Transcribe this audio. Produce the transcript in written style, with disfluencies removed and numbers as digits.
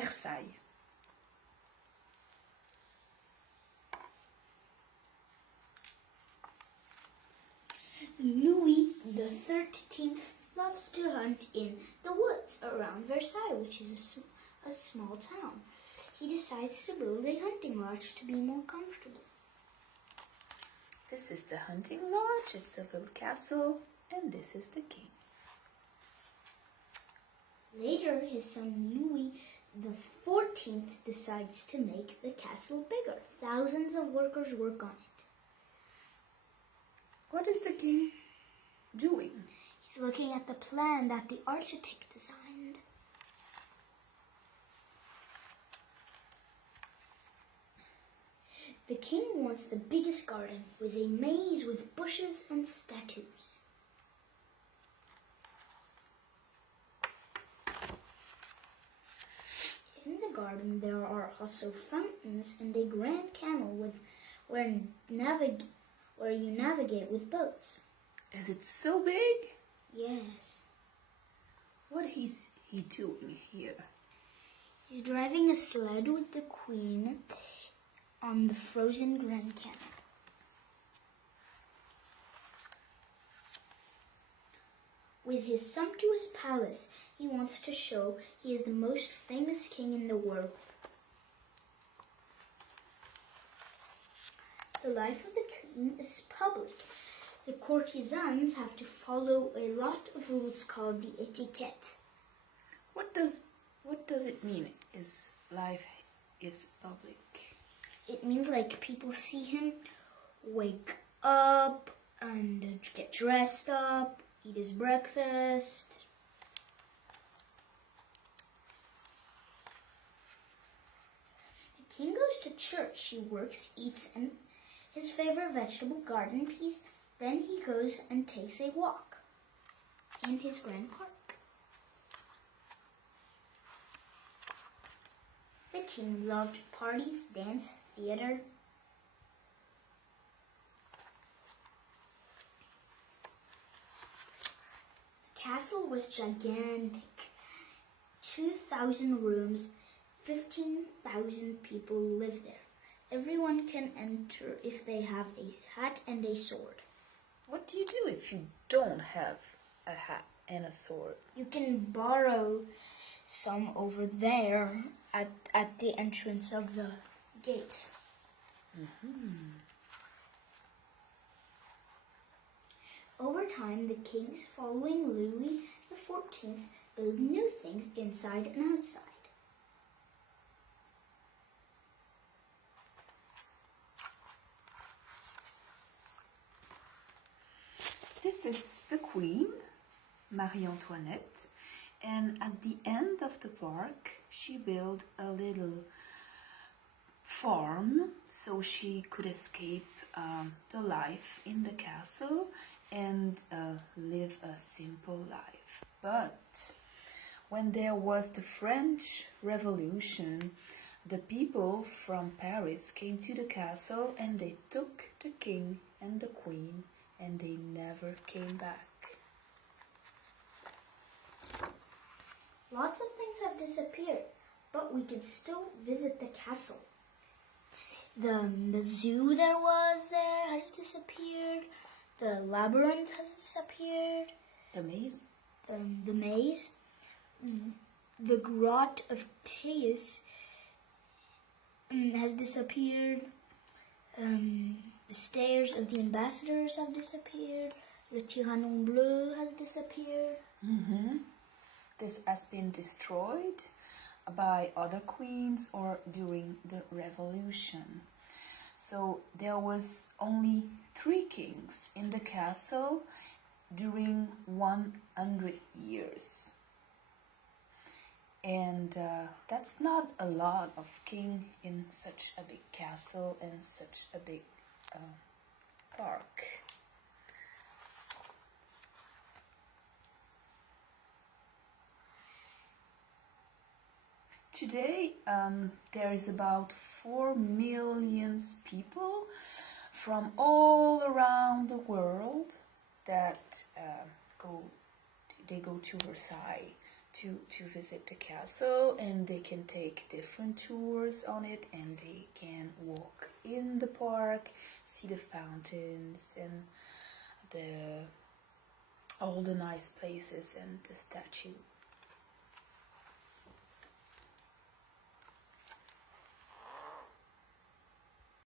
Versailles. Louis XIII loves to hunt in the woods around Versailles, which is a small town. He decides to build a hunting lodge to be more comfortable. This is the hunting lodge. It's a little castle, and this is the king. Later, his son Louis XIV decides to make the castle bigger. Thousands of workers work on it. What is the king doing? He's looking at the plan that the architect designed. The king wants the biggest garden with a maze with bushes and statues. In the garden there are also fountains and a grand canal where you navigate with boats. Is it so big? Yes. What is he doing here? He's driving a sled with the queen on the frozen Grand Canal. With his sumptuous palace, he wants to show he is the most famous king in the world. The life of the king is public. The courtesans have to follow a lot of rules called the etiquette. What does it mean? Is life is public? It means like people see him wake up and get dressed up, eat his breakfast. The king goes to church. He works, eats his favorite vegetable, garden peas. Then he goes and takes a walk in his grand park. The king loved parties, dance, theater. The castle was gigantic. 2,000 rooms, 15,000 people live there. Everyone can enter if they have a hat and a sword. What do you do if you don't have a hat and a sword? You can borrow some over there at the entrance of the gate. Over time, the kings following Louis XIV built new things inside and outside. This is the queen, Marie Antoinette, and at the end of the park she built a little farm so she could escape the life in the castle and live a simple life. But when there was the French Revolution, the people from Paris came to the castle and they took the king and the queen and they never came back. Lots of things have disappeared, but we can still visit the castle. The zoo there has disappeared. The labyrinth has disappeared. The maze? The maze. The grot of Thais has disappeared. The stairs of the ambassadors have disappeared. Le Tyrannon Bleu has disappeared. This has been destroyed by other queens or during the revolution. So there was only 3 kings in the castle during 100 years. And that's not a lot of king in such a big castle and such a big park. Today there is about 4 million people from all around the world that go to Versailles to visit the castle, and they can take different tours on it, and they can walk in the park, see the fountains and all the nice places and the statue.